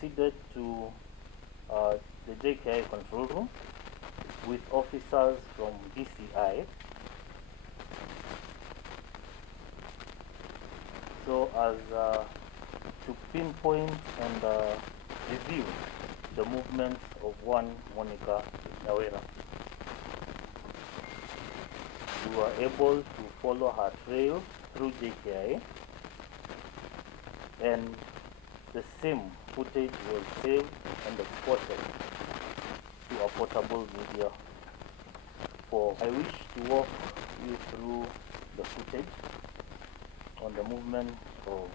proceeded to the JKI control room with officers from DCI so as to pinpoint and review the movements of one Monica Nyawera. We were able to follow her trail through JKI, and the same footage was saved and exported to a portable media. I wish to walk you through the footage on the movement of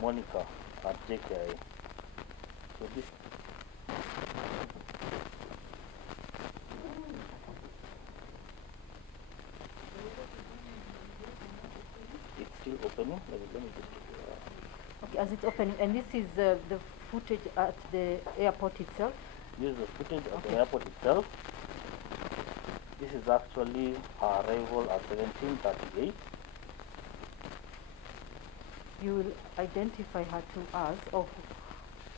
Monica at JKI. So this it's still opening. Let me just okay, as it's opening, and this is the footage at the airport itself. This is the footage at the airport itself. This is actually her arrival at 17:38. You will identify her to us, or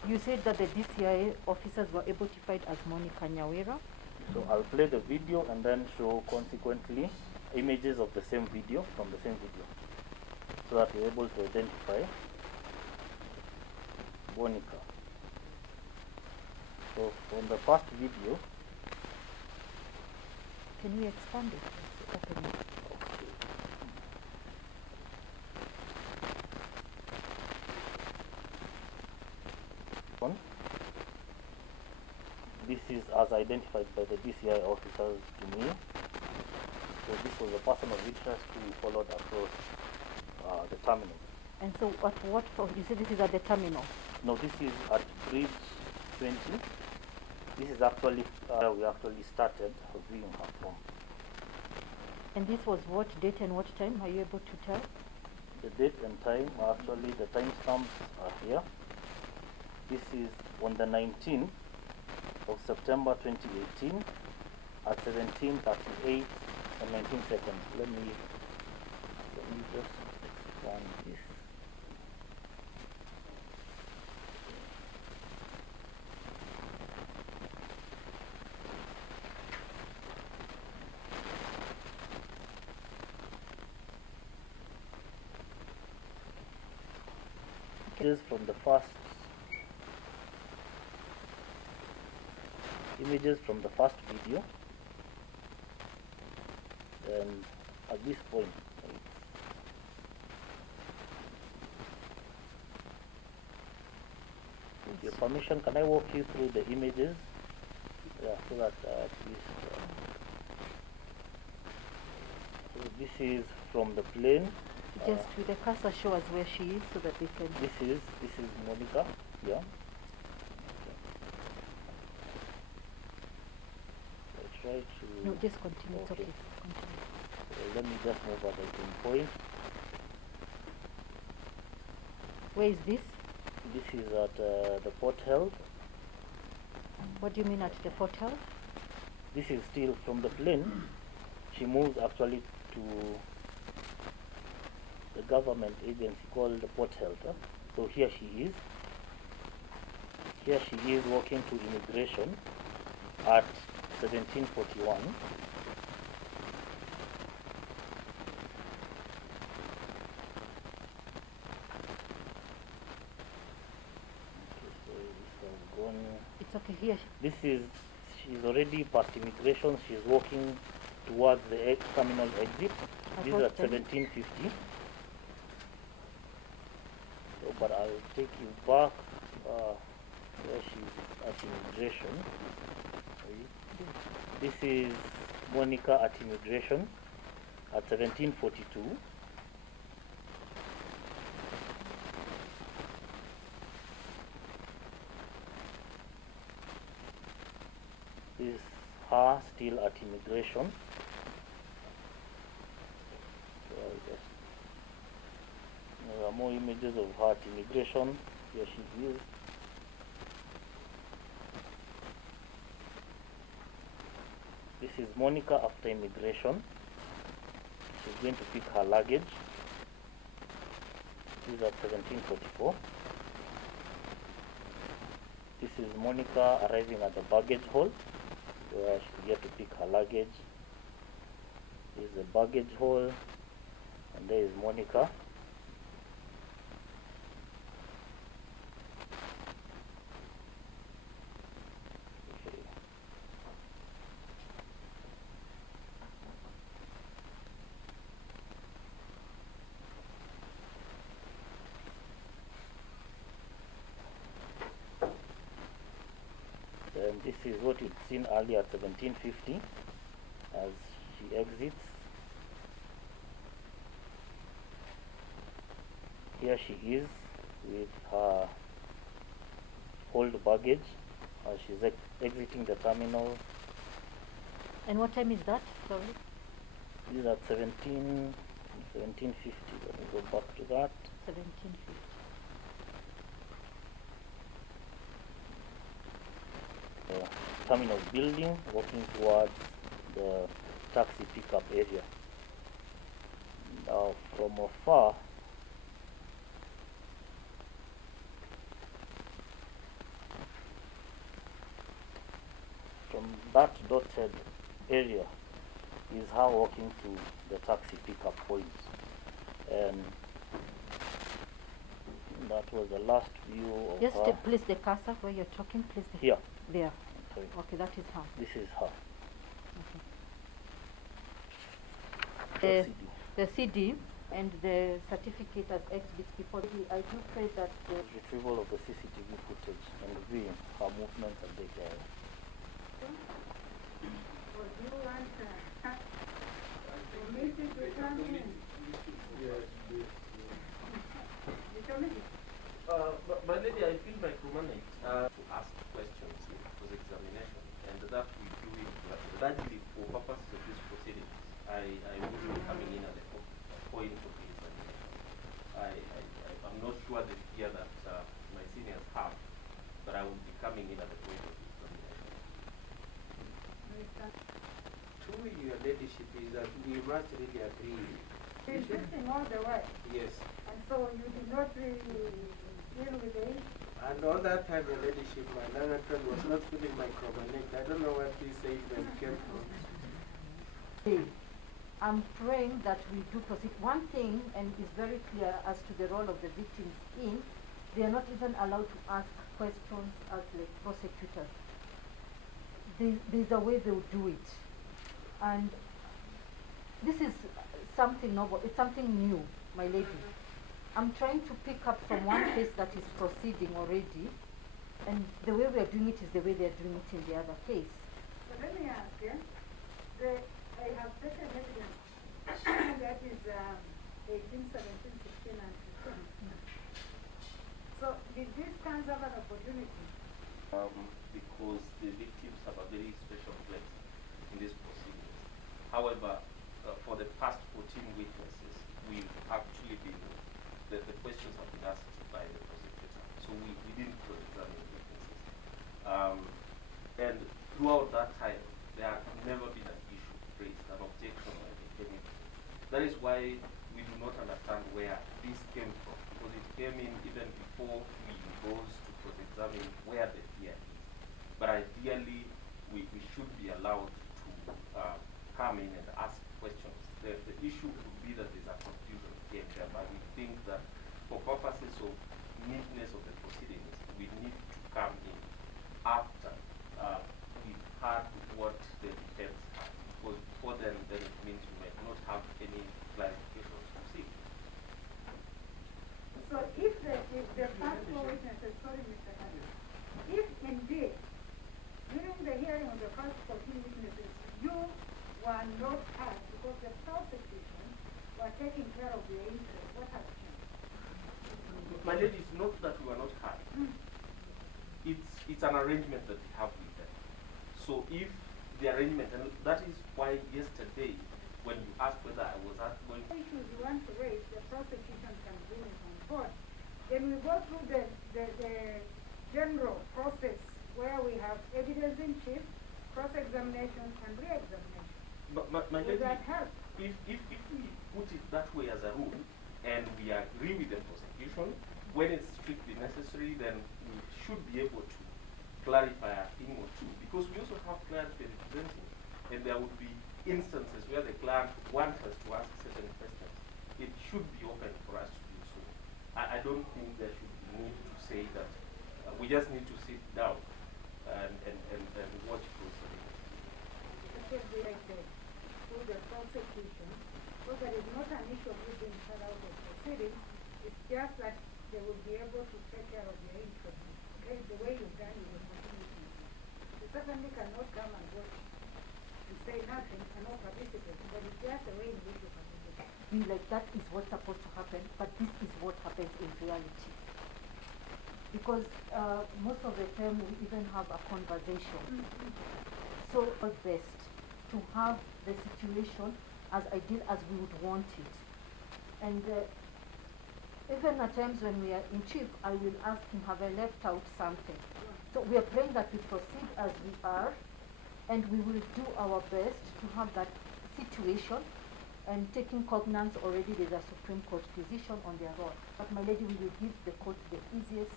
you said that the DCI officers were identified as Monica Nyawera. So I'll play the video and then show consequently images of the same video from the same video, so that we're able to identify Monica. So from the first video, can we expand it? Open it. This is as identified by the DCI officers to me. So this was a person of interest who we followed across the terminal. And so you said this is at the terminal? No, this is at Bridge 20. This is actually we actually started viewing her from. And this was what date and what time? Are you able to tell? The date and time, actually the timestamps are here. This is on the 19th of September 2018 at 17:38 and 19 seconds. Let me just expand this. Images from the first video, and at this point with your permission, can I walk you through the images? Yeah, so that at least so this is from the plane. Just with the cursor, show us where she is so that we can. This is Monica. Yeah. I try to. No, just continue. Okay. It's okay. Continue. So let me just move at the point. Where is this? This is at the port health. What do you mean at the port health? This is still from the plane. She moves actually to the government agency called the port health. So here she is. Here she is walking to immigration at 17:41. It's okay here. She's already past immigration. She's walking towards the terminal exit. This is at 17:50. So, but I'll take you back where she's at immigration. This is Monica at immigration at 17:42. This is her still at immigration. So there are more images of her at immigration. Here she is. This is Monica after immigration. She's going to pick her luggage. This is at 17:44. This is Monica arriving at the baggage hall where she's here to pick her luggage. This is the baggage hall, and there is Monica. Okay. And this is what you'd seen earlier at 1750 as she exits. Here she is with her hold baggage as she's exiting the terminal. And what time is that? Sorry. This is at 1750. Let me go back to that. 1750. Terminal building, walking towards the taxi pickup area. Now from afar, from that dotted area is her walking to the taxi pickup point, and that was the last view of Just her. place the cursor where you're talking, place the Here. there. Sorry. Okay, that is her. This is her. Okay. CD. The CD and the certificate as exhibits before. I do pray that the Retrieval of the CCTV footage and reviewing her movements at the area. My lady, I feel micromanaged to ask questions in cross-examination, and that we do it largely for purposes of this proceedings. I will be coming in at the point of the examination. I'm not sure the fear that my seniors have, but I will be coming in at the point of the examination. True, your ladyship is that we must really agree. Insisting all the way, Yes. and so you did not really deal with it. And all that time, your ladyship, my learned friend was not feeling micromanaged. I don't know what he said when he came from. I'm praying that we do proceed. One thing, and is very clear as to the role of the victims in, they are not even allowed to ask questions as like prosecutors. There's a way they'll do it. And this is something novel, it's something new, my lady. I'm trying to pick up from one case that is proceeding already, and the way we are doing it is the way they are doing it in the other case. So let me ask you, I have taken evidence that is 18, 17, 16, and 15. So did these kinds have an opportunity? Because the victims have a very special place in this proceedings. However, for the past 14 witnesses, we've actually been, the questions have been asked by the prosecutor. So we didn't cross-examine witnesses. And throughout that time, there had never been an issue raised, an objection by the defendant. That is why we do not understand where this came from, because it came in even before we rose to cross-examine where the fear is. But ideally, we should be allowed to come in and ask questions. The issue could be that there's a confusion here, but we think that for purposes of neatness of the proceedings, we need to come in after we've heard what the defense had. Because before then it means we might not have any clarifications to seek. So if the past four witnesses, sorry Mr. Harris, if indeed during the hearing of the first 14 witnesses, you were not heard because the prosecution were taking care of their interests, what has changed? My lady, it's not that we were not heard. It's an arrangement that we have with them. So if the arrangement, and that is why yesterday, when you asked whether I was going to... Issues you want to raise, the prosecution can bring it on board. Then we go through the general process where we have evidence in chief, cross-examination, and re-examination. But my Would lady, that help? if we put it that way as a rule, and we agree with the prosecution, when it's strictly necessary, then we should be able to clarify a thing or two, because we also have clients we're representing, and there would be instances where the client wants us to ask certain questions. It should be open for us to do so. I don't think there should be need to say that we just need to sit down and watch proceedings. It should be like that through the prosecution, so there is not an issue of you being cut out of proceedings. It's just that they will be able to take care of their interests. Okay, the way you've done it will continue to do. You certainly cannot come and watch and say nothing and not participate, but it's just the way in which you participate. Like that is what's supposed to happen, but this is what happens in reality. Because most of the time we even have a conversation. So it's best to have the situation as ideal as we would want it. And even at times when we are in chief, I will ask him, have I left out something? So we are praying that we proceed as we are, and we will do our best to have that situation. And taking cognizance already, there's a Supreme Court decision on their own. But my lady, we will give the court the easiest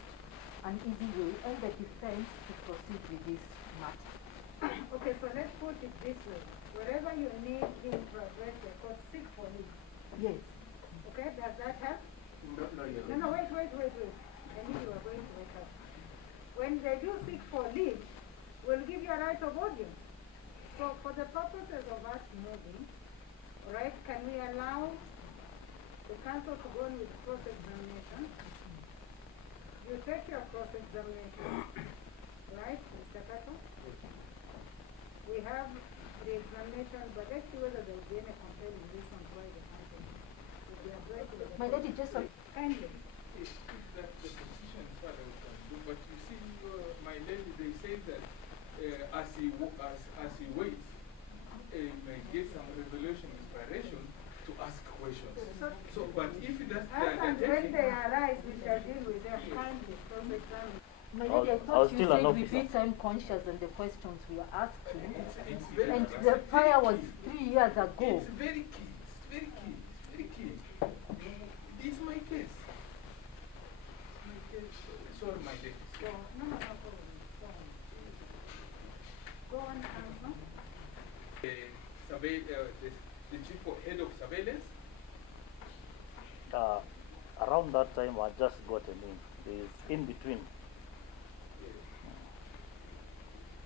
and easy way and the defense to proceed with this matter. Okay, so let's put it this way. Wherever you need him to address the court, seek for him. Yes. Okay, does that help? No, Wait. I knew you were going to wake up. When they do seek for leave, we'll give you a right of audience. So for the purposes of us moving, right, can we allow the counsel to go on with cross-examination? You take your cross-examination, right, Mr. Kato? We have the examination, but let's see whether there will be any compelling reason why the counsel will be addressing the My lady, just kindly. That the position is what I was going to do, but you see, my lady, they say that as he waits, he may get some revelation, inspiration to ask questions. So, but if that's As and when undertaking, they arise, we shall deal with them kindly, cross-examine. my lady, I I was thought you still an said we officer. be time conscious and the questions we are asking. it's very And it's the very fire was key. 3 years ago. It's very key. It's very key. It's very key. It's my case. My case. Sorry, my lady. Go on. No, go on. Go on, Counsel. The chief or head of surveillance. Around that time, I just got a name. There's in between.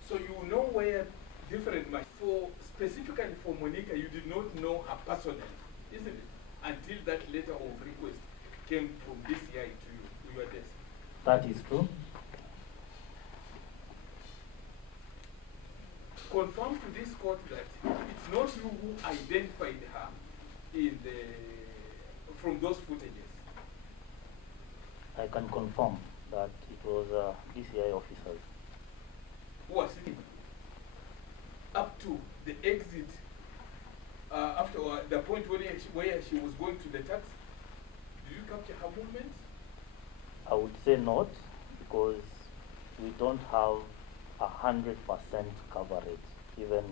So you know where different for specifically for Monica, you did not know her personally, isn't it? Until that letter of request came from DCI to your desk. That is true. Confirm to this court that it's not you who identified her in from those footages. I can confirm that it was DCI officers. Who was sitting up to the exit after the point where she was going to the taxi. Did you capture her movements? I would say not, because we don't have 100% coverage, even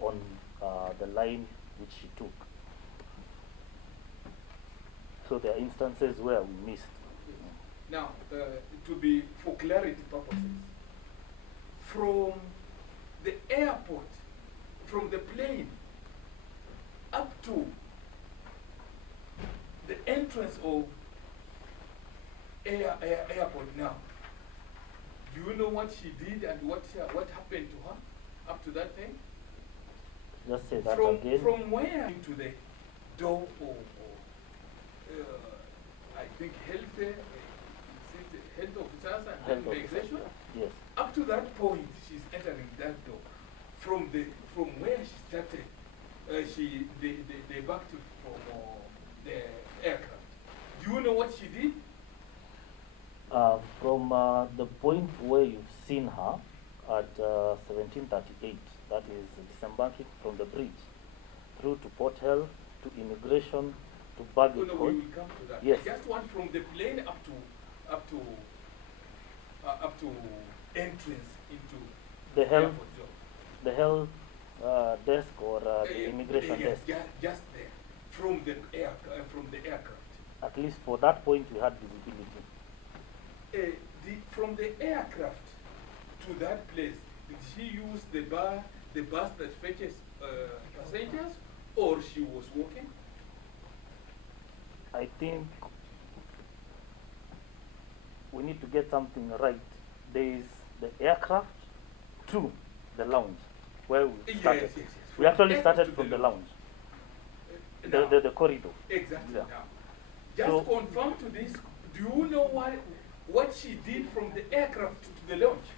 on the line which she took. So there are instances where we missed. Now, for clarity purposes, from the airport, from the plane, up to the entrance of airport now, do you know what she did and what happened to her up to that time? Just say that From again. From where to the door of, I think, health officers and Health immigration? officer. Yes. Up to that point, she's entering that door. From where she started, they backed from the aircraft. Do you know what she did? From the point where you've seen her at 1738, that is disembarking from the bridge, through to Port Health, to immigration, to baggage No, we hold. will come to that. Yes. I just want from the plane up to entrance into The health, airport zone. the health desk or the immigration Yes, desk. just there, from the aircraft. At least for that point, we had visibility. From the aircraft to to that place, did she use the bus that fetches passengers, or she was walking? I think we need to get something right. There is the aircraft to the lounge where we started. Yes, yes, yes. We actually From started to from the the lounge, Now, the corridor. exactly. Yeah. Now, just So- confirm to this. Do you know what she did from the aircraft to the lounge?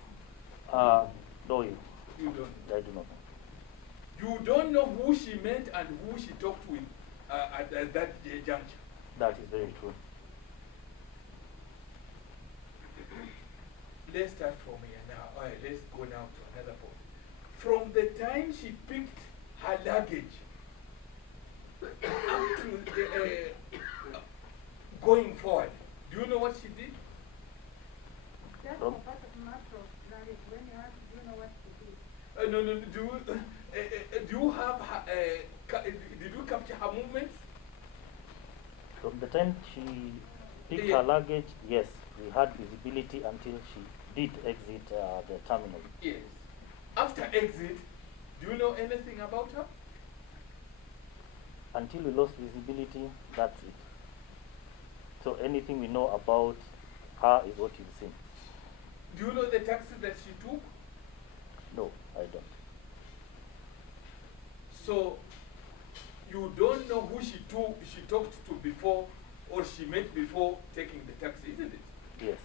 No, You don't. I do not know. You don't know who she met and who she talked with at that juncture. That is very true. Let's start from here now. All right, let's go now to another point. From the time she picked her luggage up to the, going forward, do you know what she did? That's From- a part of matter of knowledge. When you ask, do you know what to do? No, no. Do you have her, did you capture her movements? From the time she picked Yeah. her luggage, yes, we had visibility until she did exit the terminal. Yes. After exit, do you know anything about her? Until we lost visibility, that's it. So anything we know about her is what you've seen. Do you know the taxi that she took? No, I don't. So you don't know who she talked to before or she met before taking the taxi, isn't it? Yes.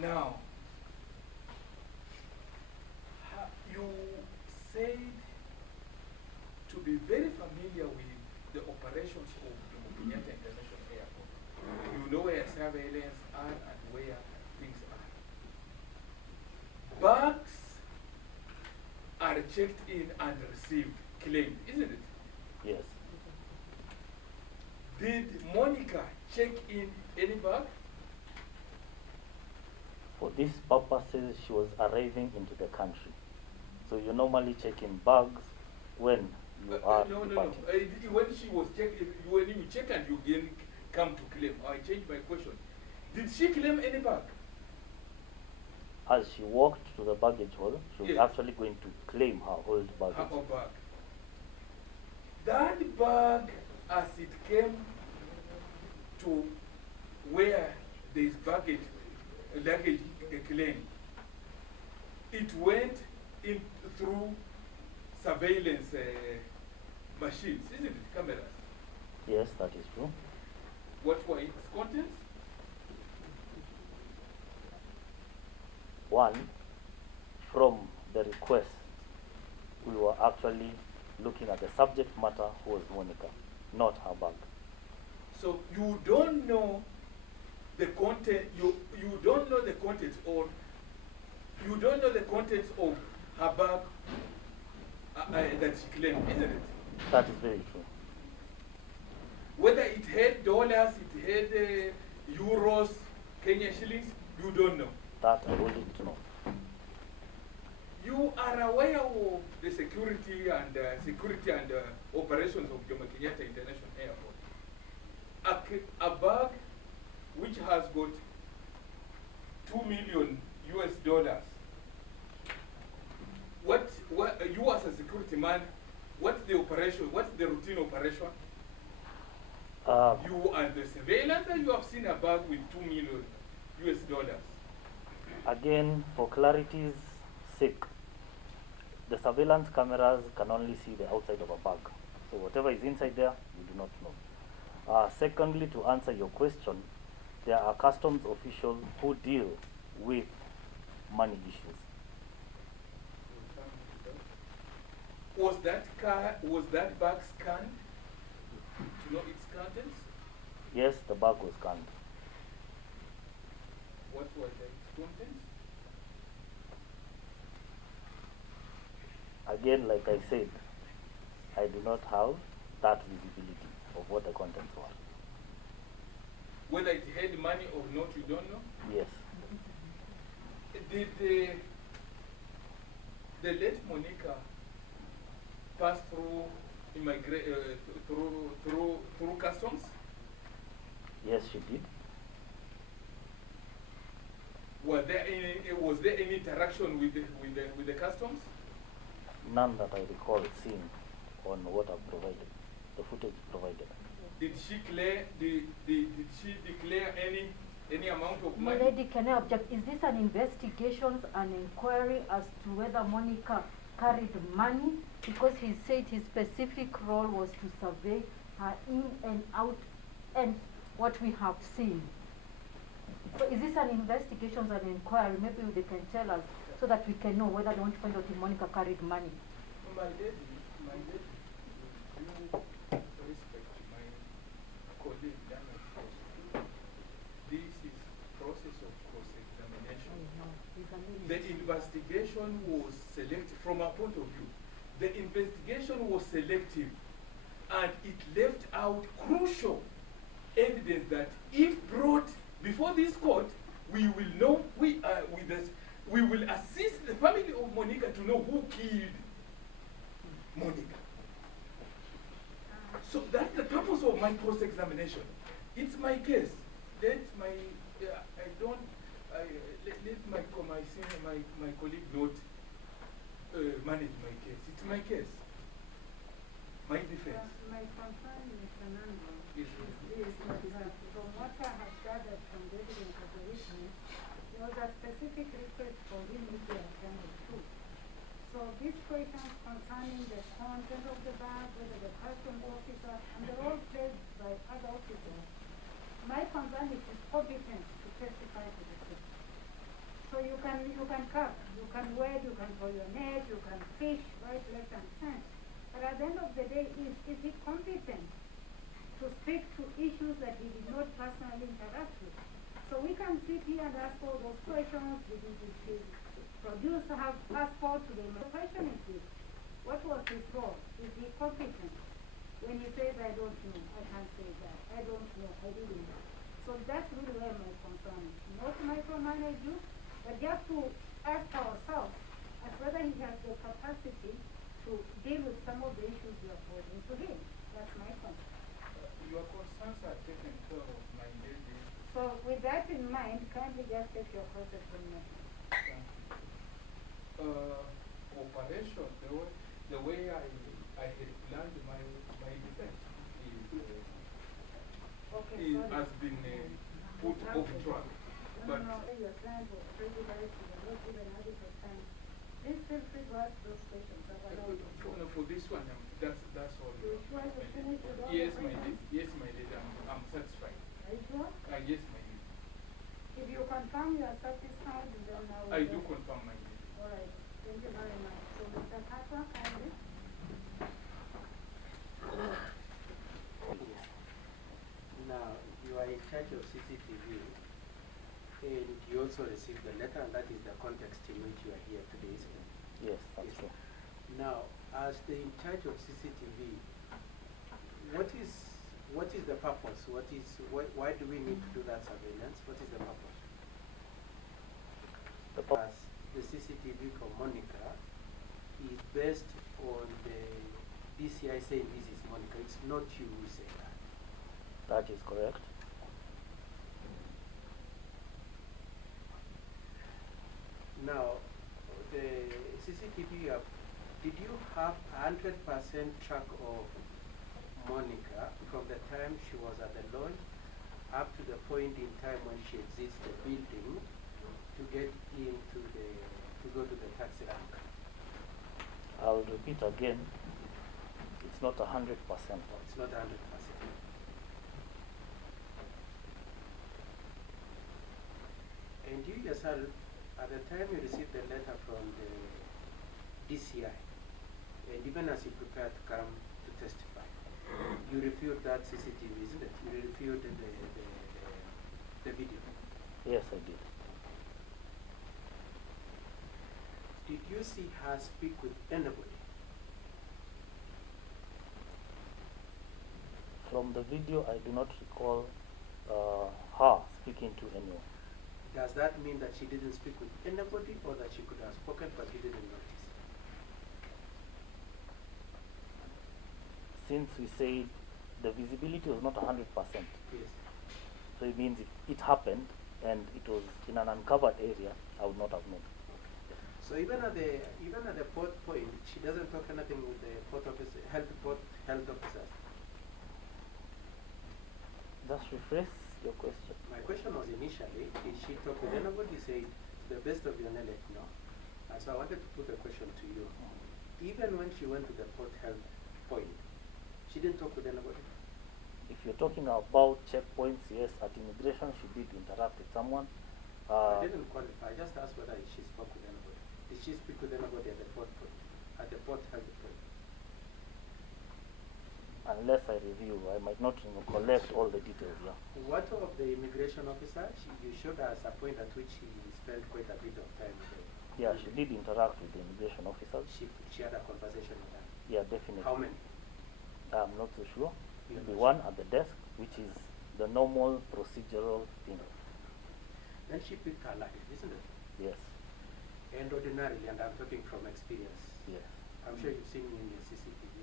Now, you said to be very familiar with the operations of Jomo Kenyatta International Airport. You know where surveillance are and where things are. Bags are checked in and received, claimed, isn't it? Yes. Did Monica check in any bag? For these purposes, she was arriving into the country. So you normally check in bags when you are No. departing. When she was when you check and you again come to claim, I changed my question. Did she claim any bag? As she walked to the baggage hall, she was Yes. actually going to claim her old Her baggage. own bag. That bag, as it came to where there is luggage claim, it went in through surveillance machines, isn't it? Cameras. Yes, that is true. What were its contents? One, from the request, we were actually looking at the subject matter who was Monica, not her bag. So you don't know the content, you don't know the contents, or you don't know the contents of her bag that she claimed, isn't it? That is very true. Whether it had dollars, it had euros, Kenya shillings, you don't know. That I wouldn't know. You are aware of the security and operations of Jomo Kenyatta International Airport. A bag which has got $2 million US. What you as a security man, what's the operation? What's the routine operation? You are the surveillance, and you have seen a bag with $2 million US. Again, for clarity's sake, the surveillance cameras can only see the outside of a bag. So whatever is inside there, we do not know. Secondly, to answer your question, there are customs officials who deal with money issues. Was that bag scanned to know its contents? Yes, the bag was scanned. What were its contents? Again, like I said, I do not have that visibility of what the contents were. Whether it had money or not, you don't know? Yes. Did the late Monica pass through through customs? Yes, she did. Was there any interaction with the customs? None that I recall seeing on what I've provided, the footage provided. Did she declare any amount of My money? lady, can I object? Is this an investigation, an inquiry as to whether Monica carried money? Because he said his specific role was to survey her in and out and what we have seen. So is this an investigation, an inquiry? Maybe they can tell us so that we can know whether they want to find out if Monica carried money. My lady, due respect to my colleague, this is process of cross-examination. The investigation was selective, from our point of view, the investigation was selective and it left out crucial evidence that if brought before this court, we will know, we will assist the family of Monica to know who killed Monica. So that's the purpose of my cross-examination. It's my case. Let my my colleague not manage my case. It's my case. My defense. My concern, Mr. Nando, Yes, is that from what I have gathered from the evidence of the witness, there was a specific request for him to be attended to. So these questions concerning the content of the bag, whether the customs officer, and they're all placed by other officers, my concern is his competence to testify to the same. So you can cut, you can wade, you can throw your net, you can fish, right, left and center. But at the end of the day, is he competent to speak to issues that he did not personally interact with? So we can sit here and ask all those questions. Did he produce her passport to them? The question is this: what was his role? Is he competent? When he says, I don't know, I can't say that. I don't know, I didn't know. So that's really where my concern is. Not to micromanage you, but just to ask ourselves as whether he has the capacity to deal with some of the issues we are posing to him. That's my concern. Your concerns are taken care of, my lady. So with that in mind, kindly just take your cross-examination. Operation, the way I had planned my defense has been put off track. But Your client was prejudiced, you were not given adequate time. Please feel free to ask those questions. for this one, that's all. You sure you finished with all Yes, the my questions? lady. Yes, my lady. I'm satisfied. Are you sure? Yes, my lady. If you confirm you are satisfied, then I do confirm, my lady. All right. Thank you very much. So, Mr. Kata, kindly. Now, you are in charge of CCTV, and you also received the letter, and that is the context in which you are here today, isn't it? Yes, that's true. Now, as the in charge of CCTV, what is the purpose? Why do we need to do that surveillance? What is the purpose? As the CCTV from Monica is based on the DCI saying this is Monica. It's not you who say that. That is correct. Now, the CCTV, did you have 100% track of Monica from the time she was at the lodge up to the point in time when she exits the building to get to go to the taxi rank? I'll repeat again, it's not 100%. It's not 100%. And you yourself, at the time you received the letter from the DCI, and even as you prepared to come to testify, you reviewed that CCTV, isn't it? You reviewed the video. Yes, I did. Did you see her speak with anybody? From the video, I do not recall her speaking to anyone. Does that mean that she didn't speak with anybody, or that she could have spoken but you didn't notice? Since we say the visibility was not 100%, Yes. so it means if it happened, and it was in an uncovered area, I would not have known. So even at the port point, she doesn't talk anything with the port officer, port health officers. Just rephrase your question. My question was initially, did she talk with anybody? You said, to the best of your knowledge, no. And so I wanted to put a question to you. Even when she went to the port health point, she didn't talk with anybody? If you're talking about checkpoints, yes, at immigration she did interact with someone. I didn't qualify. I just asked whether she spoke with anybody. Did she speak with anybody at the port point, at the port health point? Unless I review, I might not collect all the details. Yeah. What of the immigration officer? You showed us a point at which she spent quite a bit of time with her. Yeah, she did interact with the immigration officers. She had a conversation with them. Yeah, definitely. How many? I'm not so sure. You're Maybe not one at the desk, which is the normal procedural thing. Then she picked her luggage, isn't it? Yes. And ordinarily, and I'm talking from experience, Yes. I'm sure you've seen me in your CCTV.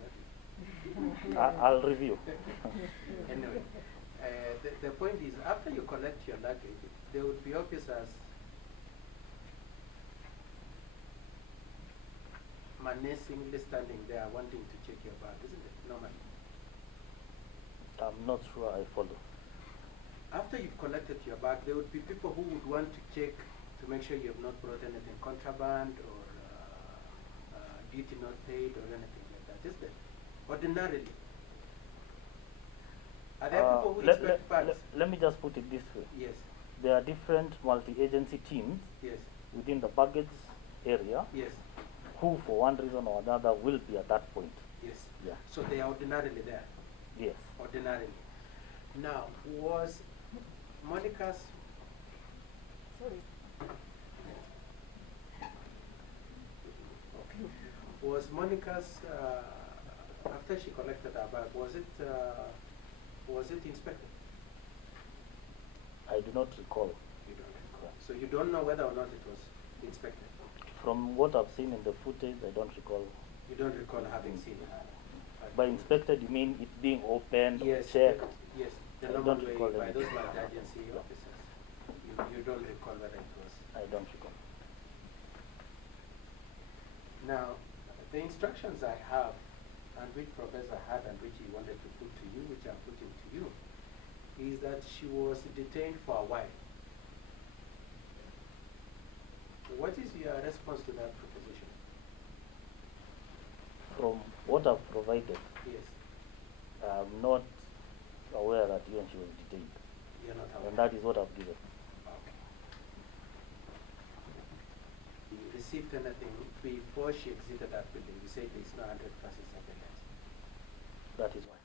I'll review. Anyway, the point is, after you collect your luggage, there would be officers menacingly standing there wanting to check your bag, isn't it? Normally. I'm not sure I follow. After you've collected your bag, there would be people who would want to check to make sure you have not brought anything contraband or duty not paid or anything like that, isn't it? Ordinarily. Are there people who inspect bags? Let me just put it this way. Yes, There are different multi-agency teams yes, within the baggage area yes, who, for one reason or another, will be at that point. yes. Yeah. So they are ordinarily there, Yes. ordinarily. Now, was Monica's, Sorry. was Monica's, after she collected her bag, was it inspected? I do not recall. You don't recall. So you don't know whether or not it was inspected? From what I've seen in the footage, I don't recall. You don't recall having seen her? By inspected, you mean it being opened or Yes, checked? yes, the I normal don't way recall by anything. those multi-agency officers. You don't recall whether it was. I don't recall. Now, the instructions I have, and which Professor had and which he wanted to put to you, which I'm putting to you, is that she was detained for a while. What is your response to that proposition? From what I've provided, Yes, I'm not aware that even she was detained. you're not aware. And that is what I've given. Okay. You received anything before she exited that building? You said there's no 100% surveillance. That is why.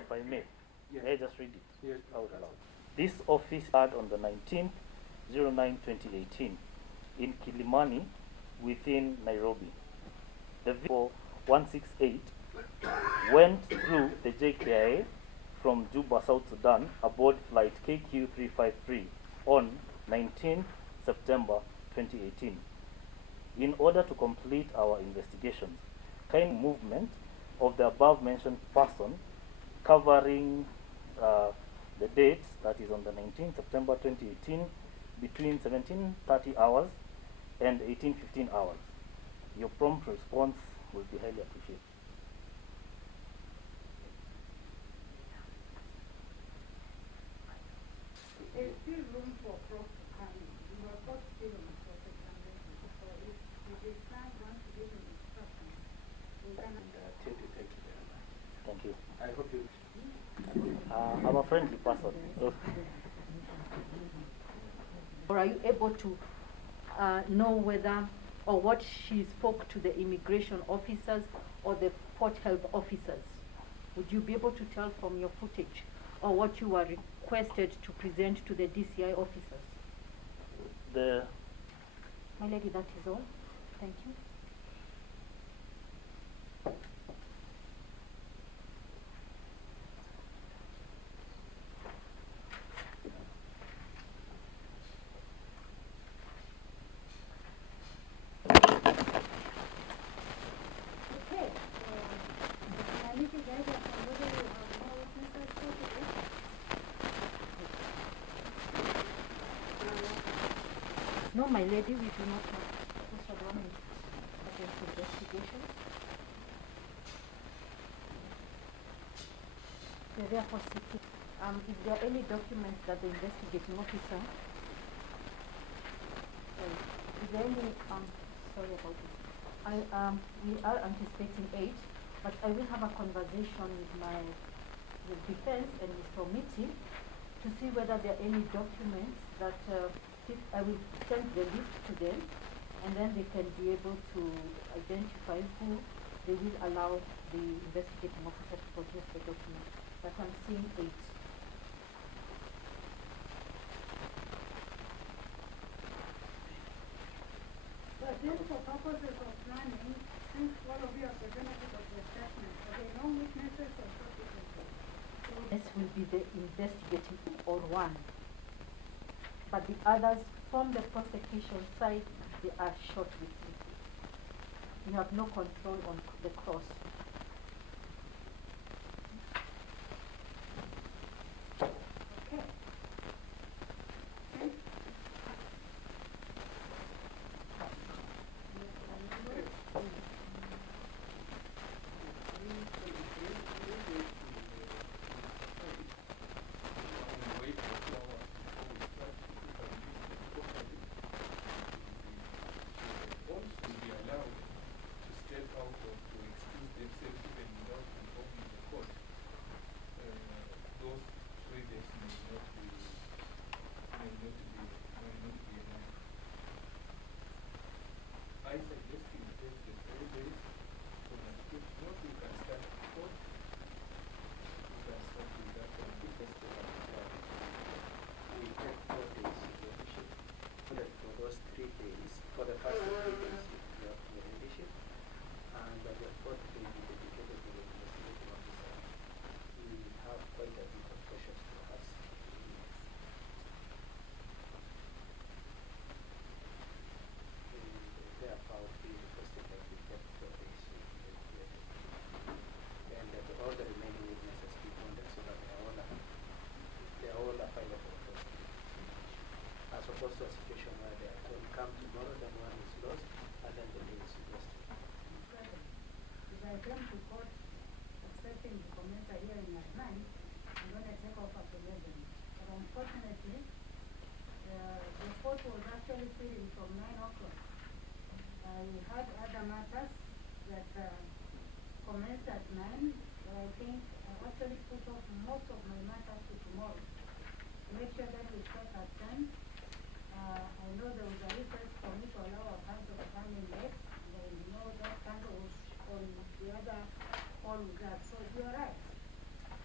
If I may, Yes. may I just read it Yes, out that's loud. This office started on the 19th/09/2018 in Kilimani within Nairobi. The vehicle 168 went through the JKIA from Juba, South Sudan aboard flight KQ353 on 19 September 2018. In order to complete our investigations, kind movement of the above mentioned person covering the dates, that is on the 19th September 2018, between 17:30 hours and 18:15 hours. Your prompt response will be highly appreciated. There's still room for cross to come in. You are both still on cross examination. So if the staff wants to give an instruction, we can. Thank you very much. Thank you. I hope you. I'm a friendly person. Or are you able to know whether or what she spoke to the immigration officers or the port health officers? Would you be able to tell from your footage or what you were requested to present to the DCI officers? My lady, that is all. Thank you. Okay, I need to guide us on whether you have more witnesses for today. No, my lady, we do not have procedural against investigation. We are therefore seeking, if there are any documents that the investigating officer, is there any, sorry about this. We are anticipating 8, but I will have a conversation with defense and Mr. Omiti to see whether there are any documents that I will send the list to them, and then they can be able to identify who they will allow the investigating officer to produce the documents. But I'm seeing 8. But then for purposes of planning, since all of you have the benefit of the statement, are there no witnesses or witnesses? This will be the investigating or one. But the others from the prosecution side, they are short witnesses. You have no control on the cross. Okay. Okay. I suggest you take the 3 days for that. If not, you can start at 4. You can start with that one. We take 4 days to leadership. For those 3 days, for the first 3 days, you have the leadership, and the 4th day, you dedicated to the investigating officer. We have quite a bit of questions to ask. Therefore, we requested that we take 4 days to investigate it. And that all the remaining witnesses be bonded so that they are all available for us. As opposed to a situation where they will come tomorrow, then one is lost, and then the day is lost. If I came to court expecting to commence a hearing at 9, I'm going to take off at 11. But unfortunately, the court was actually sitting from 9 o'clock. I had other matters that commenced at 9, but I think I actually put off most of my matters to tomorrow. To make sure that we start at 10. I know there was a request for me to allow a council to come in late. And I know that council was on the other hall with us. So you're right.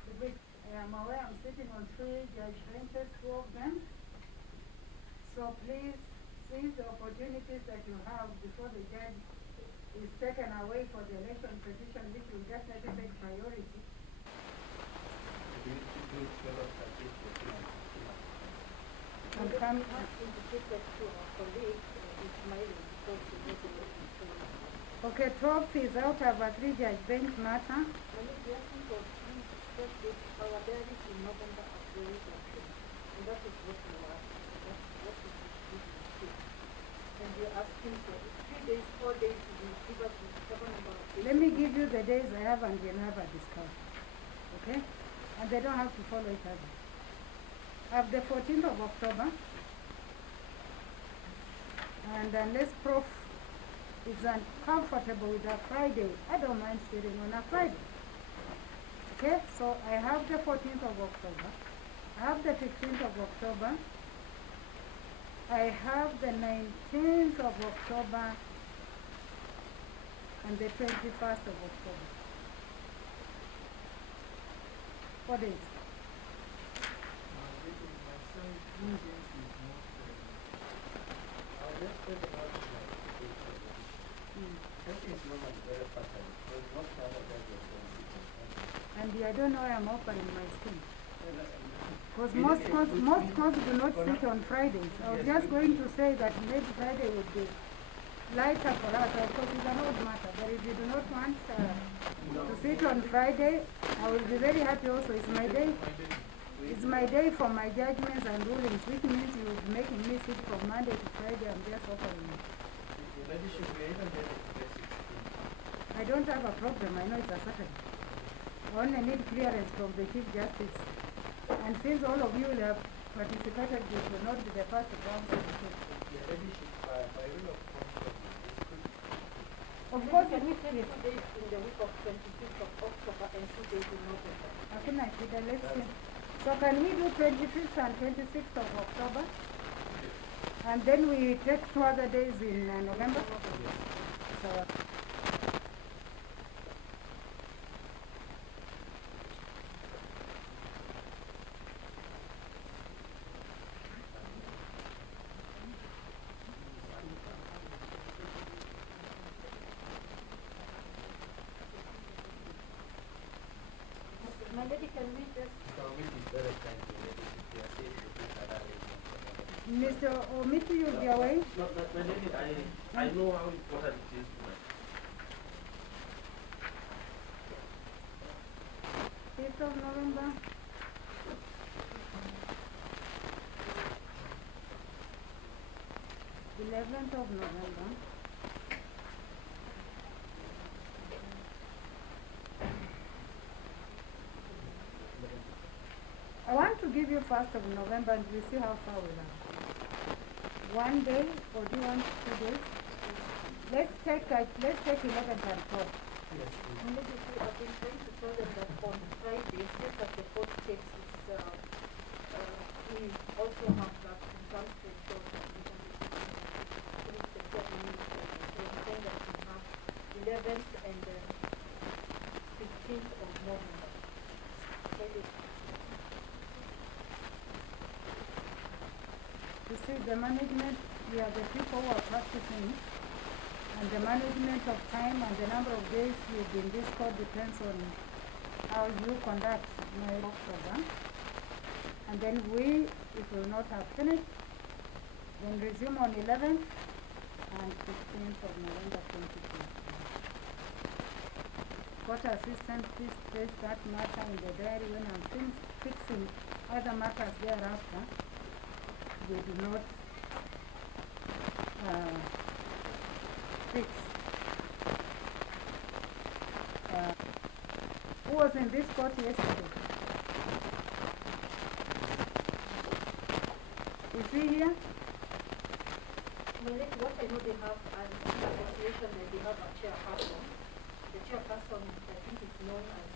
Because I am aware I'm sitting on 3 judge benches, 2 of them. So please seize the opportunities that you have before the judge is taken away for the election petition, which will definitely take priority. I'm coming to indicate that to our colleague, Ismail, because he knows the legislation. Okay, 12th is out of a 3 judge bench matter. Malik, we are asking for 3 step this, our diaries in November are very active. And that is what we are asking. What is the issue? And we are asking for 3 days, 4 days, to give us the proper number of days. Let me give you the days I have and we'll have a discussion. Okay? And they don't have to follow each other. I have the 14th of October. And unless Prof is uncomfortable with a Friday, I don't mind sitting on a Friday. Okay? So I have the 14th of October. I have the 15th of October. I have the 19th of October and the 21st of October. 4 days. And I don't know why I'm offering my skin. Because most courts do not sit on Fridays. I was just going to say that maybe Friday would be lighter for us. Of course, it's an old matter. But if you do not want to sit on Friday, I will be very happy also. It's my day. It's my day for my judgments and rulings, which means you will be making me sit from Monday to Friday. I'm just offering it. Your ladyship, we are even getting to the 16th. I don't have a problem. I know it's a Saturday. I only need clearance from the Chief Justice. And since all of you will have participated, this will not be the first round of the case. Your ladyship, by rule of conscience, Of course, can we take 2 days in the week of 25th of October and 2 days in November? Hakuna shida, let's see. So can we do 25th and 26th of October? And then we take 2 other days in November? So, My lady, can we just... Mr. Omiti, you'll be away? No, but my lady, I know how important it is to my 5th of November? th of November. I want to give you 1st of November and we'll see how far we are. 1 day, or do you want 2 days? Let's take 11th and 12th. My lady, I've been trying to tell them that on Friday, just as the court takes its, we also have that in terms to ensure that we can secure the ministry. So I'm saying that we have 11th and 15th of November. You see, the management, we are the people who are practicing, and the management of time and the number of days you've been in this court depends on how you conduct my work program. And then we, if we will not have finished, then resume on 11th and 15th of November 2020. Court assistant, please place that matter in the diary when I'm fixing other matters thereafter. They do not fix. Who was in this court yesterday? Is he here? Well, what I know they have an association and they have a chairperson. The chairperson, I think, is known as